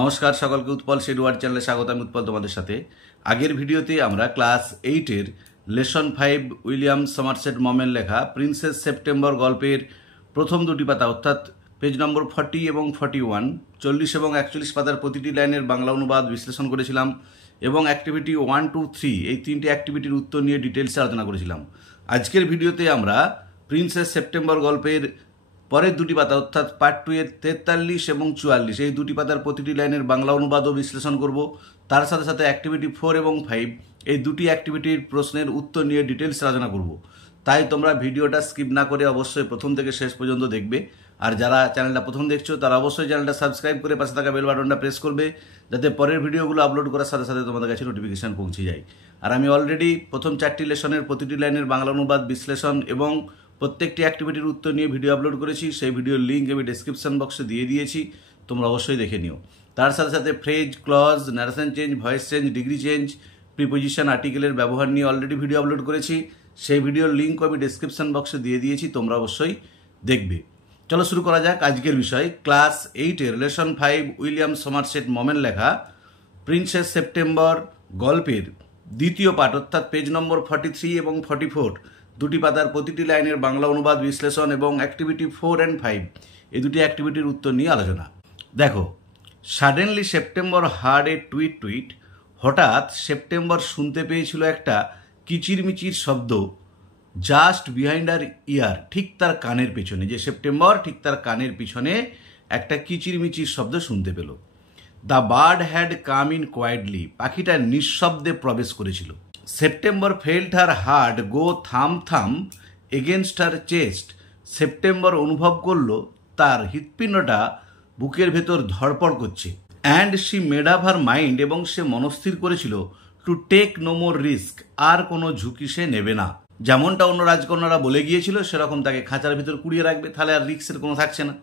নমস্কার সকলকে, উৎপল শেডওয়ার্ড চ্যানেলে স্বাগত। আমি উৎপল তোমাদের সাথে। আগের ভিডিওতে আমরা ক্লাস 8-এর লেসন 5 উইলিয়াম সমারসেট মমের লেখা প্রিন্সেস সেপ্টেম্বর গল্পের প্রথম দুটি পাতা অর্থাৎ পেজ নম্বর 40 এবং 41, 40 এবং 41 পাতার প্রতিটি লাইনের বাংলা অনুবাদ বিশ্লেষণ করেছিলাম এবং অ্যাক্টিভিটি 1, 2, 3 এই তিনটি অ্যাক্টিভিটির উত্তর নিয়ে ডিটেলসে আলোচনা করেছিলাম। আজকের ভিডিওতে আমরা প্রিন্সেস সেপ্টেম্বর গল্পের পরের দুটি পাতা অর্থাৎ পার্ট 2 এর 43 এবং 44 এই দুটি পাতার প্রতিটি লাইনের বাংলা অনুবাদও বিশ্লেষণ করব। তার সাথে সাথে অ্যাক্টিভিটি 4 এবং 5 এই দুটি অ্যাক্টিভিটির প্রশ্নের উত্তর নিয়ে ডিটেলস আলোচনা করব। তাই তোমরা ভিডিওটা স্কিপ না করে অবশ্যই প্রথম থেকে শেষ পর্যন্ত দেখবে। আর যারা চ্যানেলটা প্রথম দেখছো তারা অবশ্যই চ্যানেলটা সাবস্ক্রাইব করে পাশে থাকা বেল বাটনটা প্রেস করবে, যাতে পরের ভিডিওগুলো আপলোড করার সাথে সাথে তোমাদের কাছে নোটিফিকেশান পৌঁছে যায়। আর আমি অলরেডি প্রথম 4টি লেসনের প্রতিটি লাইনের বাংলা অনুবাদ বিশ্লেষণ এবং প্রত্যেকটি অ্যাক্টিভিটির উত্তর নিয়ে ভিডিও আপলোড করেছি। সেই ভিডিওর লিঙ্ক আমি ডেসক্রিপশন বক্সে দিয়ে দিয়েছি, তোমরা অবশ্যই দেখে নিও। তার সাথে সাথে phrase, clause, narration change, voice change, degree change, preposition, আর্টিকেলের ব্যবহার নিয়ে অলরেডি ভিডিও আপলোড করেছি। সেই ভিডিওর লিঙ্কও আমি ডেসক্রিপশন বক্সে দিয়ে দিয়েছি, তোমরা অবশ্যই দেখবে। চলো শুরু করা যাক আজকের বিষয়। ক্লাস 8-এর লেসন 5 উইলিয়াম সমারসেট মমের লেখা প্রিন্সেস সেপ্টেম্বর গল্পের দ্বিতীয় পাঠ অর্থাৎ পেজ নম্বর 43 এবং 44 দুটি পাতার প্রতিটি লাইনের বাংলা অনুবাদ বিশ্লেষণ এবং অ্যাক্টিভিটি 4 and 5 এই দুটি অ্যাক্টিভিটির উত্তর নিয়ে আলোচনা। দেখো, সাডেনলি সেপ্টেম্বর হার্ড এ টুইট। হঠাৎ সেপ্টেম্বর শুনতে পেয়েছিল একটা কিচিরমিচির শব্দ জাস্ট বিহাইন্ড আর ইয়ার, ঠিক তার কানের পেছনে। যে সেপ্টেম্বর ঠিক তার কানের পিছনে একটা কিচিরমিচির শব্দ শুনতে পেল। The bird had come in quietly, পাখিটা নিঃশব্দে প্রবেশ করেছিল। September felt her heart go thump thump against হার চেস্ট, সেপ্টেম্বর অনুভব করলো তার হৃৎপিণ্ডটা বুকের ভেতর ধড়পড় করছে। And she made up her mind, এবং সে মনস্থির করেছিল to take no more risk, আর কোনো ঝুঁকি সে নেবে না। যেমনটা অন্য রাজকন্যারা বলে গিয়েছিল সেরকম তাকে খাঁচার ভিতর কুড়িয়ে রাখবে, তাহলে আর রিস্কের কোনো থাকছে না।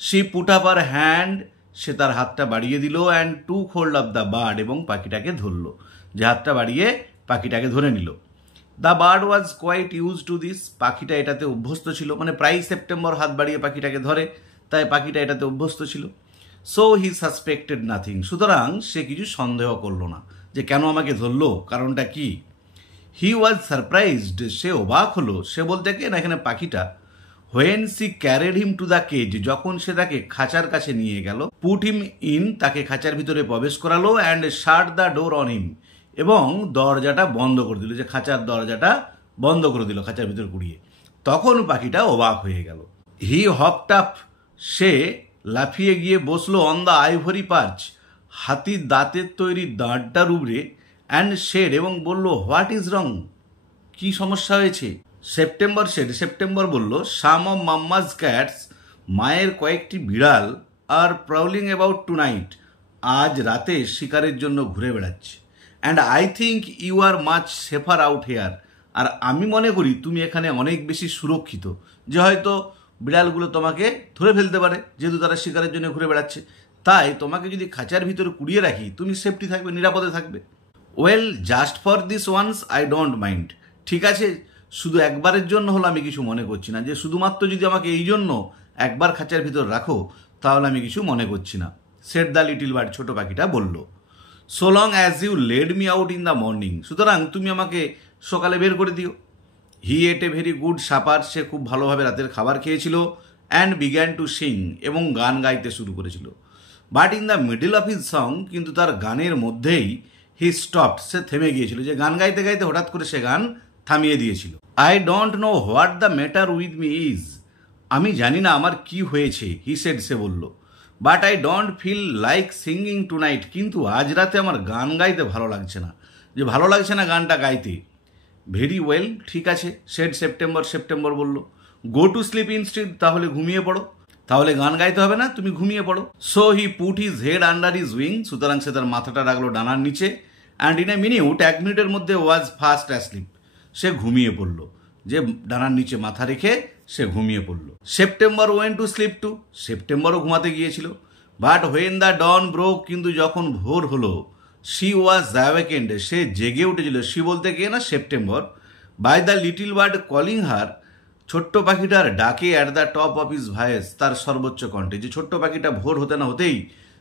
She put up her hand, সে তার হাতটা বাড়িয়ে দিল। And took hold of the bird, এবং পাখিটাকে ধরলো। যে হাতটা বাড়িয়ে পাখিটাকে ধরে নিল। The bird was quite use to this, পাখিটা এটাতে অভ্যস্ত ছিল। মানে প্রায় সেপ্টেম্বর হাত বাড়িয়ে পাখিটাকে ধরে, তাই পাখিটা এটাতে অভ্যস্ত ছিল। সো হি সাসপেক্টেড নাথিং, সুতরাং সে কিছু সন্দেহ করলো না যে কেন আমাকে ধরলো, কারণটা কি। হি ওয়াজ সারপ্রাইজড, সে অবাক হলো। সে বলতে কে না, এখানে পাখিটা। When she carried him to the cage, যখন সে তাকে খাঁচার কাছে নিয়ে গেল। পুট হিম ইন, তাকে খাঁচার ভিতরে প্রবেশ করালো। And shut the door on him, এবং দরজাটা বন্ধ করে দিল। যে খাঁচার দরজাটা বন্ধ করে দিল খাঁচার ভিতর কুড়িয়ে। তখন পাখিটা অবাক হয়ে গেল। হি হপড আপ, সে লাফিয়ে গিয়ে বসলো অন দ্য আইভরি পার্চ, হাতির দাঁতের তৈরি দাঁড়টার উপরে। অ্যান্ড শেড, এবং বলল হোয়াট ইজ রং, কি সমস্যা হয়েছে। সেপ্টেম্বর শেড, সেপ্টেম্বর বলল সাম অফ মাম্মাজ ক্যাটস, মায়ের কয়েকটি বিড়াল আর প্রাউলিং অ্যাবাউট টু নাইট, আজ রাতে শিকারের জন্য ঘুরে বেড়াচ্ছে। And I think you are much safer out here, আর আমি মনে করি তুমি এখানে অনেক বেশি সুরক্ষিত। যে হয়তো বিড়ালগুলো তোমাকে ধরে ফেলতে পারে, যেহেতু তারা শিকারের জন্য ঘুরে বেড়াচ্ছে। তাই তোমাকে যদি খাঁচার ভিতরে কুড়িয়ে রাখি তুমি সেফটি থাকবে, নিরাপদে থাকবে। Well just for this once I don't mind, ঠিক আছে শুধু একবারের জন্য হলো আমি কিছু মনে করছি না। যে শুধুমাত্র যদি আমাকে এই জন্য একবার খাঁচার ভিতর রাখো তাহলে আমি কিছু মনে করছি না। সেড দ্য লিটিল বার্ড, ছোট পাখিটা বলল। So long as you let me out in the morning, সুতরাং তুমি আমাকে সকালে বের করে দিও। He ate a very good supper, সে খুব ভালোভাবে রাতের খাবার খেয়েছিল। অ্যান্ড বিগ্যান টু সিং, এবং গান গাইতে শুরু করেছিল। But in the middle of his song, কিন্তু তার গানের মধ্যেই হি স্টপড, সে থেমে গিয়েছিল। যে গান গাইতে গাইতে হঠাৎ করে সে গান থামিয়ে দিয়েছিল। I don't know what the matter with me is, আমি জানি না আমার কি হয়েছে। হি সেড, সে বলল। But I don't feel like singing tonight, কিন্তু আজ রাতে আমার গান গাইতে ভালো লাগছে না। যে ভালো লাগছে না গানটা গাইতে। ভেরি ওয়েল, ঠিক আছে। সেড সেপ্টেম্বর, সেপ্টেম্বর বলল। গো টু স্লিপ ইনস্টেড, তাহলে ঘুমিয়ে পড়ো। তাহলে গান গাইতে হবে না, তুমি ঘুমিয়ে পড়ো। So he put his head under his wing, সুতরাং সে তার মাথাটা রাখলো ডানার নিচে। অ্যান্ড ইন এ মিনিট, 1 মিনিটের মধ্যে ওয়াজ ফাস্ট অ্যাসলিপ, সে ঘুমিয়ে পড়লো। যে ডানার নিচে মাথা রেখে সে ঘুমিয়ে পড়লো। September went to sleep too, সেপ্টেম্বরও ঘুমাতে গিয়েছিল। But when the dawn broke, কিন্তু যখন ভোর হলো। শি ওয়াজ অ্যাওয়েকেন্ড, সে জেগে উঠেছিল। শি বলতে গিয়ে না September. By the little bird calling her, ছোট্ট পাখিটার ডাকে। At the top of his voice, তার সর্বোচ্চ কণ্ঠে। যে ছোট্ট পাখিটা ভোর হতে না হতেই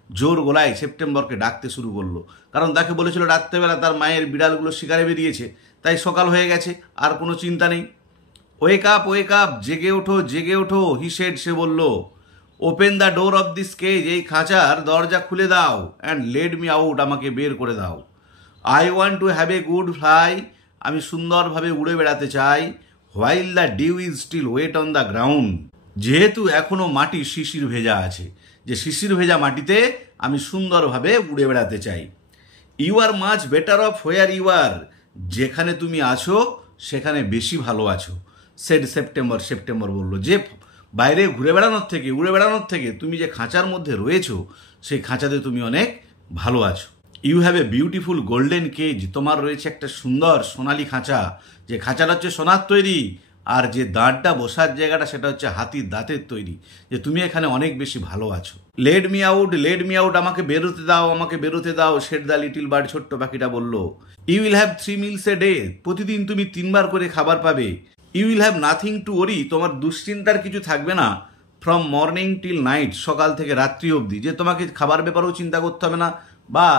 জোর গলায় সেপ্টেম্বরকে ডাকতে শুরু করলো, কারণ তাকে বলেছিল রাত্রেবেলা তার মায়ের বিড়ালগুলো শিকারে বেরিয়েছে, তাই সকাল হয়ে গেছে, আর কোনো চিন্তা নেই। ওয়েক আপ, জেগে ওঠো, হি সেড, সে বলল। Open the door of this cage, এই খাঁচার দরজা খুলে দাও, অ্যান্ড লেট মি আউট, আমাকে বের করে দাও। I want to have a good fly, আমি সুন্দরভাবে উড়ে বেড়াতে চাই। While the dew is still wet on the ground, যেহেতু এখনো মাটি শিশির ভেজা আছে, যে শিশির ভেজা মাটিতে আমি সুন্দরভাবে উড়ে বেড়াতে চাই। You are much better off where you are, যেখানে তুমি আছো সেখানে বেশি ভালো আছো। সেড সেপ্টেম্বর বলল যে বাইরে ঘুরে বেড়ানোর থেকে, উড়ে বেড়ানোর থেকে তুমি যে খাঁচার মধ্যে রয়েছো সেই খাঁচাতে তুমি অনেক ভালো আছো। You have a beautiful golden cage, তোমার রয়েছে একটা সুন্দর সোনালী খাঁচা, যে খাঁচাটা হচ্ছে সোনার তৈরি, আর যে দাঁতটা বসার জায়গাটা সেটা হচ্ছে হাতির দাঁতের তৈরি, যে তুমি এখানে অনেক বেশি ভালো আছো। লেট মি আউট, আমাকে বেরোতে দাও, সেড দ্য লিটিল বার্ড, ছোট্ট পাখিটা বলল। You will have 3 meals a day, প্রতিদিন তুমি 3 বার করে খাবার পাবে। You will have nothing to worry, তোমার দুশ্চিন্তার কিছু থাকবে না। ফ্রম মর্নিং টিল নাইট, সকাল থেকে রাত্রি অবধি, যে তোমাকে খাবার ব্যাপারেও চিন্তা করতে হবে না, বা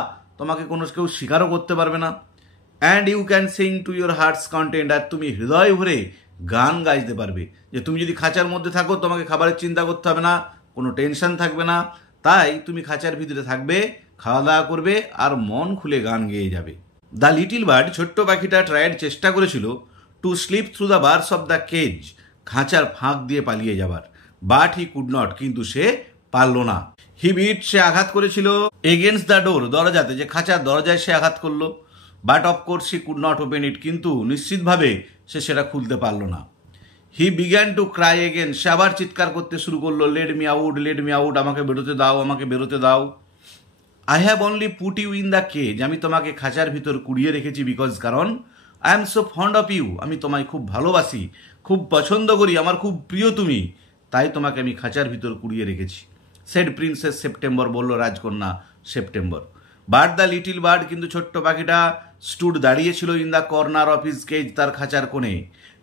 তোমাকে কেউ স্বীকারও করতে পারবে না। And you can sing to your heart's content, আর তুমি হৃদয় ভরে গান গাইতে পারবে, যে তুমি যদি খাঁচার মধ্যে থাকো তোমাকে খাবারের চিন্তা করতে হবে না, কোনো টেনশন থাকবে না, তাই তুমি খাঁচার ভিতরে থাকবে, খাওয়া দাওয়া করবে আর মন খুলে গান গেয়ে যাবে। দ্য লিটিল বার্ড, ছোট্ট পাখিটা ট্রায়েড, চেষ্টা করেছিল to slip through the bars of the cage, খাঁচার ফাঁক দিয়ে পালিয়ে যাবার, বাট হি কুড নট, কিন্তু সে পারল না। হি বিট, সে আঘাত করেছিল, এগেনস্ট দ্য ডোর, দরজাতে, যে খাঁচার দরজায় সে আঘাত করলো। But of course he could not open it, কিন্তু নিশ্চিতভাবে সে সেটা খুলতে পারল না। He began to cry again, সে আবার চিৎকার করতে শুরু করলো, লেট মি আউট, আমাকে বেরোতে দাও। I have only put you in the cage, আমি তোমাকে খাঁচার ভিতর কুড়িয়ে রেখেছি, বিকজ, কারণ I am so fond of you, আমি তোমায় খুব ভালোবাসি, খুব পছন্দ করি, আমার খুব প্রিয় তুমি, তাই তোমাকে আমি খাঁচার ভিতর কুড়িয়ে রেখেছি। সেড প্রিন্সেস সেপ্টেম্বর, বলল রাজকন্যা September. But the little bird, কিন্তু ছোট্ট পাখিটা স্টুড, দাঁড়িয়েছিল, in the corner of his cage, তার খাঁচার কোণে,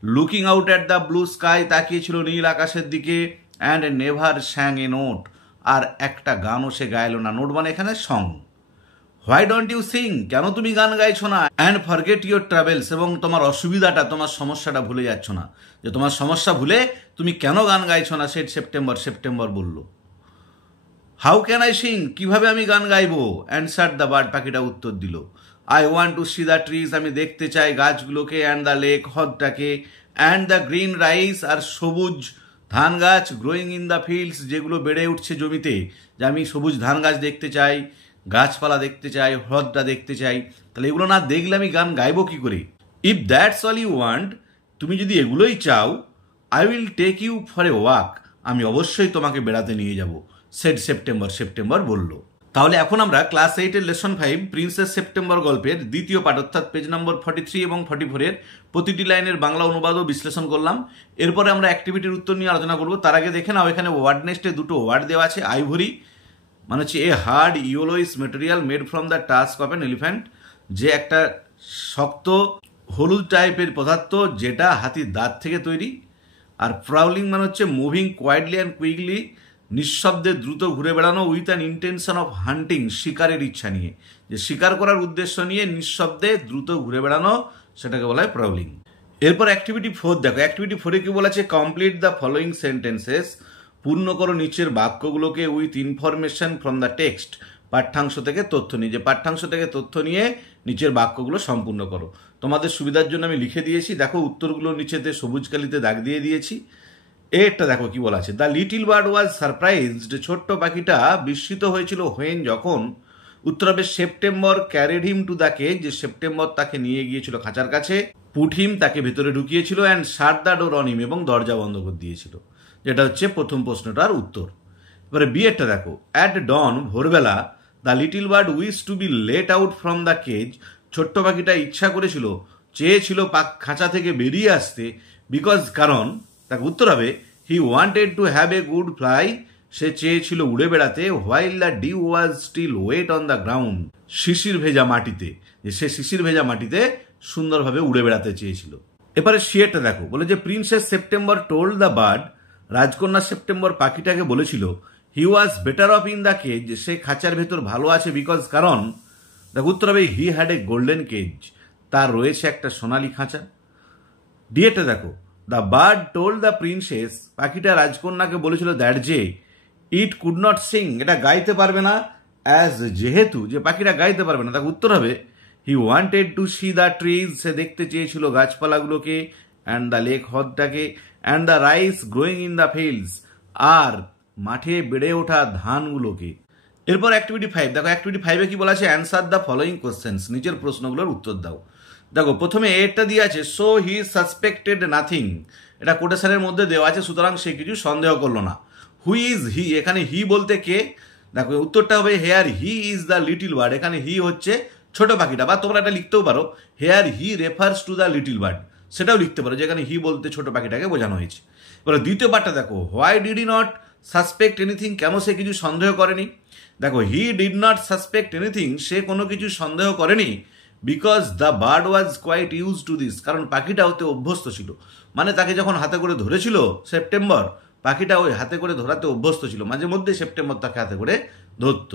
looking out at the blue sky, তাকিয়েছিল নীল আকাশের দিকে, and never sang a note, আর একটা গানও সে গাইল না। নোট মানে এখানে song. Why don't you sing, কেন তুমি গান গাইছো না? অ্যান্ড ফরগেট ইউর ট্রাভেলস, এবং তোমার অসুবিধাটা, তোমার সমস্যাটা ভুলে যাচ্ছ না, যে তোমার সমস্যা ভুলে তুমি কেন গান গাইছো না? সেড সেপ্টেম্বর বলল। হাউ ক্যান আই সিং, কিভাবে আমি গান গাইবো? অ্যান্সার দ্য বার্ড, পাখিটা উত্তর দিল। I want to see the trees, আমি দেখতে চাই গাছগুলোকে, অ্যান্ড দ্য লেক, হ্রদটাকে, অ্যান্ড দ্য গ্রিন রাইস, আর সবুজ ধান গাছ, গ্রোয়িং ইন দ্য ফিল্ডস, যেগুলো বেড়ে উঠছে জমিতে, যে আমি সবুজ ধান গাছ দেখতে চাই, গাছপালা দেখতে চাই, হ্রদটা দেখতে চাই। তাহলে এগুলো না দেখলে আমি গান গাইবো কি করে? If that's all you want, তুমি যদি এগুলোই চাও, I will take you for a walk, আমি অবশ্যই তোমাকে বেড়াতে নিয়ে যাব। সেড সেপ্টেম্বর বলল। তাহলে এখন আমরা ক্লাস 8-এর লেসন 5 প্রিন্সেস সেপ্টেম্বর গল্পের দ্বিতীয় পাঠ, অর্থাৎ পেজ নম্বর 43 এবং 44-এর প্রতিটি লাইনের বাংলা অনুবাদ ও বিশ্লেষণ করলাম। এরপরে আমরা অ্যাক্টিভিটির উত্তর নিয়ে আলোচনা করব। তার আগে দেখে নাও, এখানে ওয়ার্ড নেস্টে দুটো ওয়ার্ড দেওয়া আছে। আইভরি মানে হচ্ছে a hard yellowish material made from the tusk of an elephant, যে একটা শক্ত হলুদ টাইপের পদার্থ যেটা হাতির দাঁত থেকে তৈরি। আর প্রাউলিং মানে হচ্ছে মুভিং কোয়াইটলি অ্যান্ড কুইকলি, নিঃশব্দে দ্রুত ঘুরে বেড়ানো, উইথ অ্যান ইন্টেনশন অফ হান্টিং, শিকারের ইচ্ছা নিয়ে, যে শিকার করার উদ্দেশ্য নিয়ে নিঃশব্দে দ্রুত ঘুরে বেড়ানো, সেটাকে বলা হয় প্রাউলিং। এরপর অ্যাক্টিভিটি 4 দেখো। অ্যাক্টিভিটি 4-এ কি বলা আছে? কমপ্লিট দ্য ফলোয়িং সেন্টেন্সেস, পূর্ণ করো নিচের বাক্যগুলোকে, with information from the text, পাঠ্যাংশ থেকে তথ্য নিয়ে, যে পাঠ্যাংশ থেকে তথ্য নিয়ে নিচের বাক্যগুলো সম্পূর্ণ করো। তোমাদের সুবিধার জন্য আমি লিখে দিয়েছি, দেখো উত্তরগুলো নিচেতে সবুজ কালিতে দাগ দিয়ে দিয়েছি। এটা দেখো কি বলা আছে। The little bird was surprised, ছোট্ট পাখিটা বিস্মিত হয়েছিল, হোয়েন, যখন, উত্তর হবে September carried him to the cage, যে সেপ্টেম্বর তাকে নিয়ে গিয়েছিল খাঁচার কাছে, পুট হিম তাকে ভেতরে ঢুকিয়েছিল, and shut the door on him, এবং দরজা বন্ধ করে দিয়েছিল। যেটা হচ্ছে প্রথম প্রশ্নটার উত্তর। এবারে বিয়েরটা দেখো। অ্যাট ডন, ভোরবেলা, the little bird wish to be late out from the cage, ছোট্ট পাখিটা ইচ্ছা করেছিল, চেয়েছিল খাঁচা থেকে বেরিয়ে আসতে, বিকজ, কারণ, তাকে উত্তর হবে he wanted to have a good fly, সে চেয়েছিল উড়ে বেড়াতে, while the dew was still wet on the ground, শিশির ভেজা মাটিতে, যে সে শিশির ভেজা মাটিতে সুন্দরভাবে উড়ে বেড়াতে চেয়েছিল। এবারে শিয়েরটা দেখো। বলে যে princess September told the bird, রাজকন্যা সেপ্টেম্বর পাখিটাকে বলেছিল, he was better off in the cage, সে খাঁচার ভেতর ভালো আছে বিকজ কারণ, দেখো উত্তর হবে he had a golden cage, তার রয়েছে একটা সোনালী খাঁচা। ডিএটা দেখো, the bird told the princess, পাখিটা রাজকন্যাকে বলেছিল দ্যাট যে ইট কুড নট সিং, এটা গাইতে পারবে না, অ্যাজ যেহেতু, যে পাখিটা গাইতে পারবে না। দেখো উত্তর হবে he wanted to see the trees, সে দেখতে চেয়েছিল গাছপালাগুলোকে, অ্যান্ড দ্য লেক হ্রদটাকে, and the rice growing in the fields, আর মাঠে বেড়ে ওঠা ধানগুলোকে। এরপর অ্যাক্টিভিটি 5, দেখো অ্যাক্টিভিটি 5-এ কি বলা আছে, অ্যান্সার দ্য ফলোয়িং কোশ্চেন্স, নিচের প্রশ্নগুলোর উত্তর দাও। দেখো প্রথমে এটা দিয়ে আছে সো হি সাসপেক্টেড নাথিং, এটা কোটেশনের মধ্যে দেওয়া আছে, সুতরাং সে কিছু সন্দেহ করলো না। হু ইজ হি, এখানে হি বলতে কে, দেখো উত্তরটা হবে hair he is the little bird, এখানে হি হচ্ছে ছোট পাখিটা, বা তোমরা এটা লিখতেও পারো hair he refers to the little bird, সেটাও লিখতে পারো যেখানে হি বলতে ছোট পাখিটাকে বোঝানো হয়েছে। এবার দ্বিতীয় পার্টটা দেখো, why did he not suspect anything, কেন সে কিছু সন্দেহ করেনি। দেখো he did not suspect anything, সে কোনো কিছু সন্দেহ করেনি, because the bird was quite use to this, কারণ পাখিটা ওতে অভ্যস্ত ছিল, মানে তাকে যখন হাতে করে ধরেছিল সেপ্টেম্বর, পাখিটা ওই হাতে করে ধরাতে অভ্যস্ত ছিল, মাঝে মধ্যে সেপ্টেম্বর তাকে হাতে করে ধরত।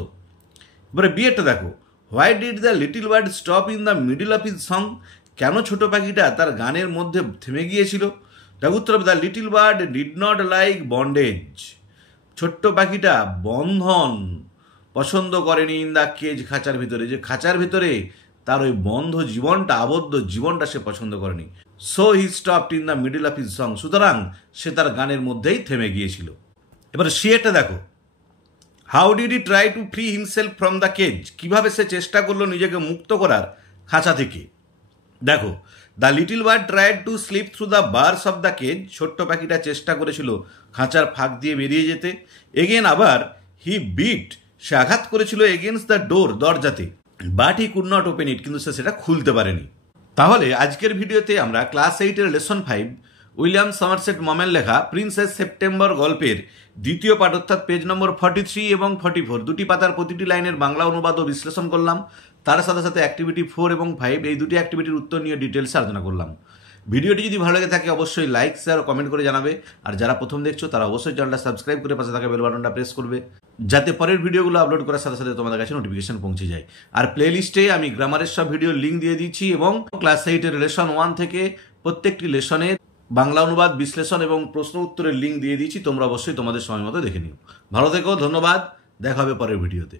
এবারে বিয়েটা দেখো, why did the little bird stop in the middle of his song, কেন ছোট পাখিটা তার গানের মধ্যে থেমে গিয়েছিল। দেখো উত্তর হবে the little bird did not like bondage, ছোট্ট পাখিটা বন্ধন পছন্দ করেনি ইন দ্য কেজ, খাঁচার ভিতরে, যে খাঁচার ভিতরে তার ওই বন্ধ জীবনটা, আবদ্ধ জীবনটা সে পছন্দ করেনি। So he stopped in the middle of his song, সুতরাং সে তার গানের মধ্যেই থেমে গিয়েছিল। এবার সিয়েটা দেখো, how did he try to free himself from the cage, কিভাবে সে চেষ্টা করলো নিজেকে মুক্ত করার খাঁচা থেকে। দেখো the little bird tried to slip through the bars of the cage, ছোট্ট পাখিটা চেষ্টা করেছিল খাঁচার ফাঁক দিয়ে বেরিয়ে যেতে। এগেন আবার হি বিট, সে আঘাত করেছিল এগেনস্ট দ্য ডোর, দরজাতে, but he could not open it, কিন্তু সে সেটা খুলতে পারেনি। তাহলে আজকের ভিডিওতে আমরা ক্লাস 8-এর লেসন 5 উইলিয়াম সমারসেট মমের লেখা প্রিন্সেস সেপ্টেম্বর গল্পের দ্বিতীয় পাঠ অর্থাৎ পেজ নম্বর 43 এবং 44 দুটি পাতার প্রতিটি লাইনের বাংলা অনুবাদ ও বিশ্লেষণ করলাম। তার সাথে সাথে অ্যাক্টিভিটি 4 এবং 5 এই দুটি অ্যাক্টিভিটির উত্তর নিয়ে ডিটেলসে আলোচনা করলাম। ভিডিওটি যদি ভালো লাগে থাকে অবশ্যই লাইক, শেয়ার ও কমেন্ট করে জানাবে। আর যারা প্রথম দেখছো তারা অবশ্যই চ্যানেলটা সাবস্ক্রাইব করে পাশে থাকা বেল বাটনটা প্রেস করবে, যাতে পরের ভিডিওগুলো আপলোড করার সাথে সাথে তোমাদের কাছে নোটিফিকেশন পৌঁছে যায়। আর প্লে লিস্টে আমি গ্রামারের সব ভিডিওর লিঙ্ক দিয়ে দিচ্ছি, এবং ক্লাস 8-এর লেসন 1 থেকে প্রত্যেকটি লেসনের বাংলা অনুবাদ, বিশ্লেষণ এবং প্রশ্ন উত্তরের লিঙ্ক দিয়ে দিচ্ছি, তোমরা অবশ্যই তোমাদের সময় মতো দেখে নিও। ভালো থেকো, ধন্যবাদ, দেখা হবে পরের ভিডিওতে।